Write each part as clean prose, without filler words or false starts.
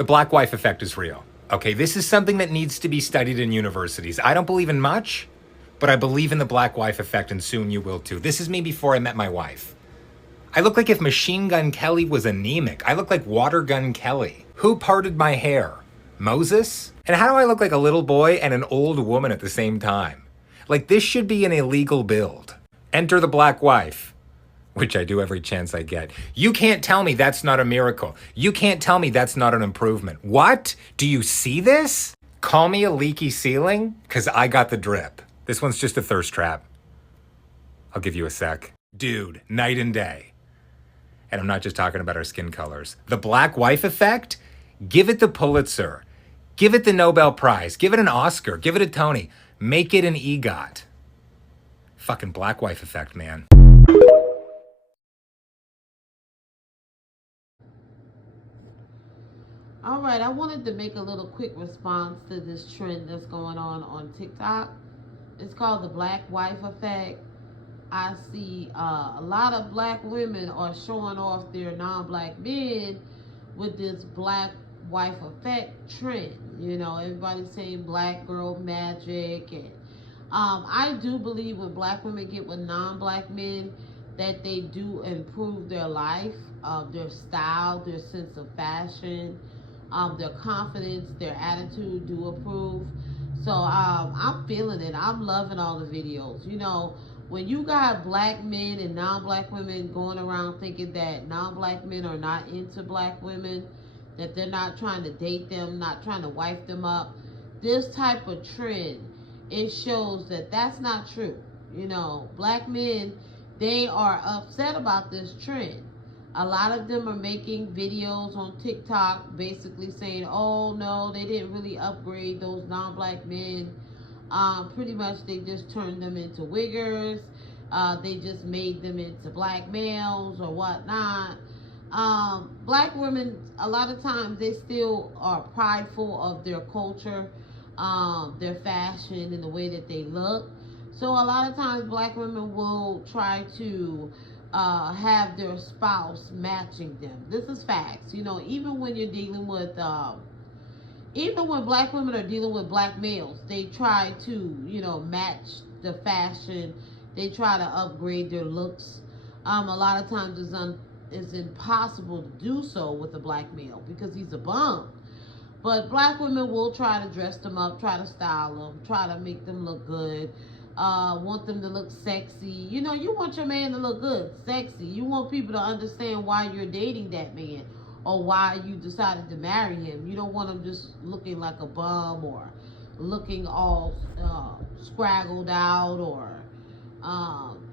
The black wife effect is real. Okay, this is something that needs to be studied in universities. I don't believe in much, but I believe in the black wife effect, and soon you will too. This is me before I met my wife. I look like if Machine Gun Kelly was anemic. I look like Water Gun Kelly. Who parted my hair? Moses? And how do I look like a little boy and an old woman at the same time? Like, this should be an illegal build. Enter the black wife. Which I do every chance I get. You can't tell me that's not a miracle. You can't tell me that's not an improvement. What? Do you see this? Call me a leaky ceiling? Because I got the drip. This one's just a thirst trap. I'll give you a sec. Dude, night and day. And I'm not just talking about our skin colors. The black wife effect? Give it the Pulitzer. Give it the Nobel Prize. Give it an Oscar. Give it a Tony. Make it an EGOT. Fucking black wife effect, man. All right, I wanted to make a little quick response to this trend that's going on TikTok. It's called the black wife effect. I see a lot of black women are showing off their non-black men with this black wife effect trend. You know, everybody's saying black girl magic. And I do believe when black women get with non-black men that they do improve their life, their style, their sense of fashion, their confidence, their attitude do improve. So I'm feeling it. I'm loving all the videos. You know, when you got black men and non-black women going around thinking that non-black men are not into black women, that they're not trying to date them, not trying to wife them up, this type of trend, it shows that that's not true. You know, black men, they are upset about this trend. A lot of them are making videos on TikTok basically saying, oh no, they didn't really upgrade those non-black men. Pretty much they just turned them into wiggers. They just made them into black males or whatnot. Black women, a lot of times they still are prideful of their culture, their fashion and the way that they look. So a lot of times black women will try to have their spouse matching them. This is facts. You know, even when you're dealing with, even when black women are dealing with black males, they try to, you know, match the fashion. They try to upgrade their looks. A lot of times it's impossible to do so with a black male because he's a bum. But black women will try to dress them up, try to style them, try to make them look good. Want them to look sexy. You know, you want your man to look good, sexy. You want people to understand why you're dating that man or why you decided to marry him. You don't want him just looking like a bum or looking all scraggled out or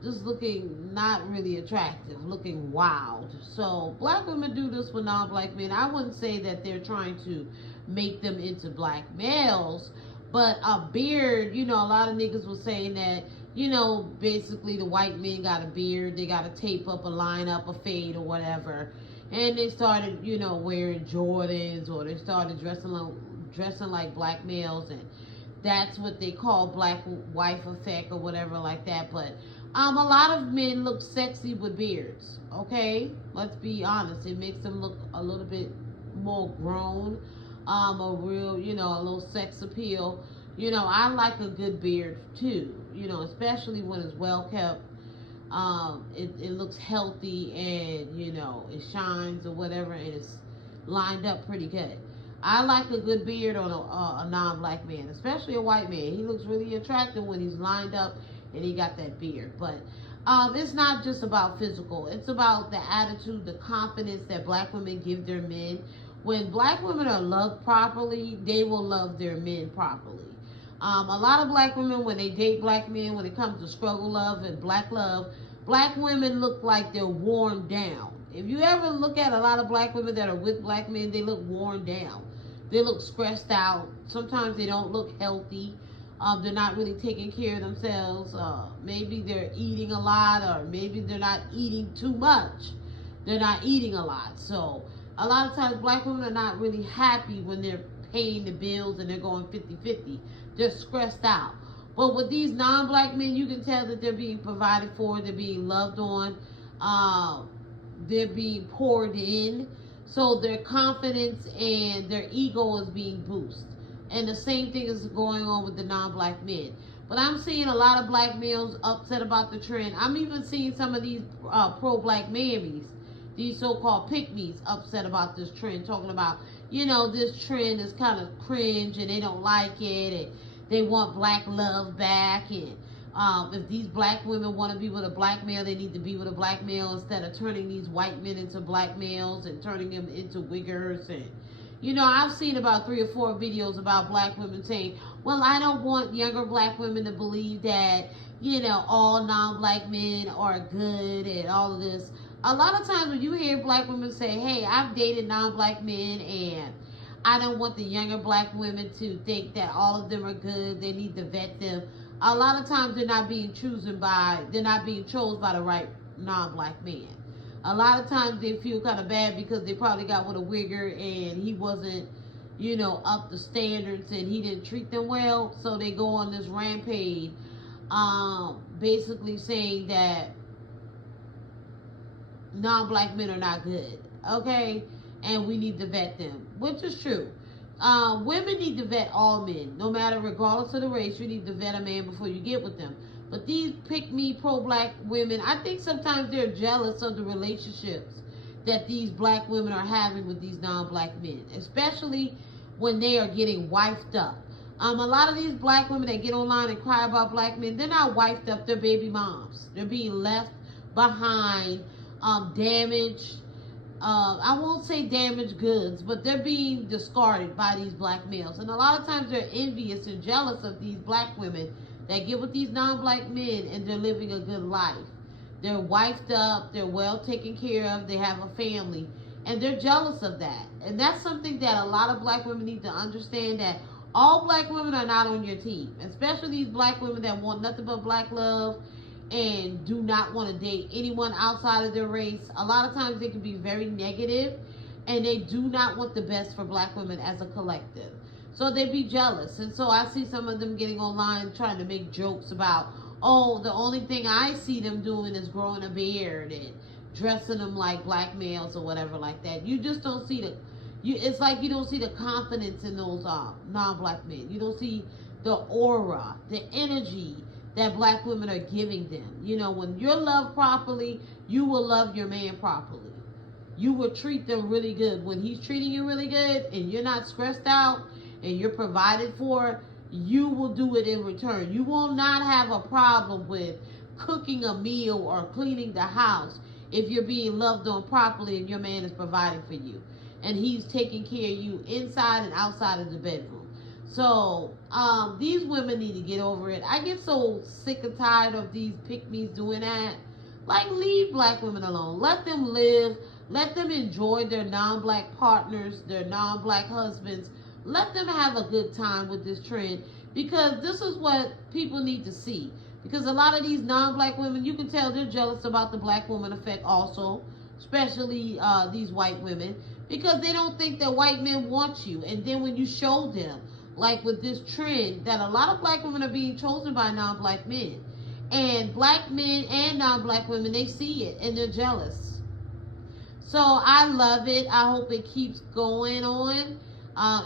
just looking not really attractive, looking wild. So black women do this with non-black men. I wouldn't say that they're trying to make them into black males, but a beard, you know, a lot of niggas was saying that, you know, basically the white men got a beard, they got to tape up a line up, a fade or whatever. And they started, you know, wearing Jordans, or they started dressing like black males, and that's what they call black wife effect or whatever like that. But a lot of men look sexy with beards, okay? Let's be honest. It makes them look a little bit more grown. A real, you know, a little sex appeal. You know, I like a good beard too, you know, especially when it's well kept. It looks healthy and, you know, it shines or whatever, and it's lined up pretty good. I like a good beard on a non-black man, especially a white man. He looks really attractive when he's lined up and he got that beard. But it's not just about physical. It's about the attitude, the confidence that black women give their men. When black women are loved properly, they will love their men properly. A lot of black women, when they date black men, when it comes to struggle love and black love, black women look like they're worn down. If you ever look at a lot of black women that are with black men, they look worn down. They look stressed out. Sometimes they don't look healthy. They're not really taking care of themselves. Maybe they're eating a lot, or maybe they're not eating too much. They're not eating a lot. So a lot of times black women are not really happy when they're paying the bills and they're going 50-50. They're stressed out. But with these non-black men, you can tell that they're being provided for, they're being loved on, they're being poured in. So their confidence and their ego is being boosted. And the same thing is going on with the non-black men. But I'm seeing a lot of black males upset about the trend. I'm even seeing some of these pro-black mammies, these so-called pick-me's, upset about this trend, talking about, this trend is kind of cringe and they don't like it and they want black love back. And if these black women want to be with a black male, they need to be with a black male instead of turning these white men into black males and turning them into wiggers. And I've seen about 3 or 4 videos about black women saying, well, I don't want younger black women to believe that, all non-black men are good and all of this. A lot of times when you hear black women say, hey, I've dated non-black men and I don't want the younger black women to think that all of them are good, they need to vet them. A lot of times they're not being chosen by the right non-black man. A lot of times they feel kind of bad because they probably got with a wigger and he wasn't, up to standards and he didn't treat them well. So they go on this rampage, basically saying that non-black men are not good, okay? And we need to vet them, which is true. Women need to vet all men, no matter, regardless of the race. You need to vet a man before you get with them. But these pick-me pro-black women, I think sometimes they're jealous of the relationships that these black women are having with these non-black men, especially when they are getting wifed up. A lot of these black women that get online and cry about black men, they're not wifed up, they're baby moms. They're being left behind, damaged. I won't say damaged goods, but they're being discarded by these black males. And a lot of times they're envious and jealous of these black women that get with these non-black men and they're living a good life. They're wifed up, they're well taken care of, they have a family, and they're jealous of that. And that's something that a lot of black women need to understand, that all black women are not on your team, especially these black women that want nothing but black love and do not want to date anyone outside of their race. A lot of times they can be very negative and they do not want the best for black women as a collective. So they be jealous. And so I see some of them getting online trying to make jokes about, oh, the only thing I see them doing is growing a beard and dressing them like black males or whatever like that. You just don't see it's like you don't see the confidence in those non-black men. You don't see the aura, the energy that black women are giving them. When you're loved properly, you will love your man properly. You will treat them really good. When he's treating you really good and you're not stressed out and you're provided for, you will do it in return. You will not have a problem with cooking a meal or cleaning the house if you're being loved on properly and your man is providing for you and he's taking care of you inside and outside of the bedroom. So these women need to get over it. I get so sick and tired of these pick-me's doing that. Like, leave black women alone. Let them live. Let them enjoy their non-black partners, their non-black husbands. Let them have a good time with this trend, because this is what people need to see. Because a lot of these non-black women, you can tell they're jealous about the black woman effect also, especially these white women, because they don't think that white men want you. And then when you show them, like with this trend, that a lot of black women are being chosen by non-black men. And black men and non-black women, they see it and they're jealous. So I love it. I hope it keeps going on.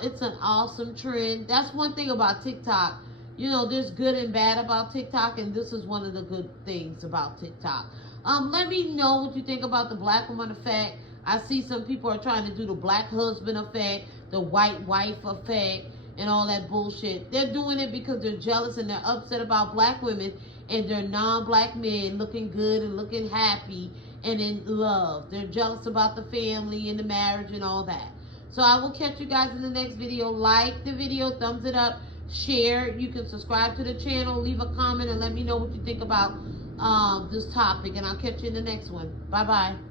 It's an awesome trend. That's one thing about TikTok. There's good and bad about TikTok, and this is one of the good things about TikTok. Let me know what you think about the black woman effect. I see some people are trying to do the black husband effect, the white wife effect, and all that bullshit. They're doing it because they're jealous and they're upset about black women and their non-black men looking good and looking happy and in love. They're jealous about the family and the marriage and all that. So I will catch you guys in the next video. Like the video, thumbs it up, share. You can subscribe to the channel, leave a comment, and let me know what you think about this topic. And I'll catch you in the next one. Bye-bye.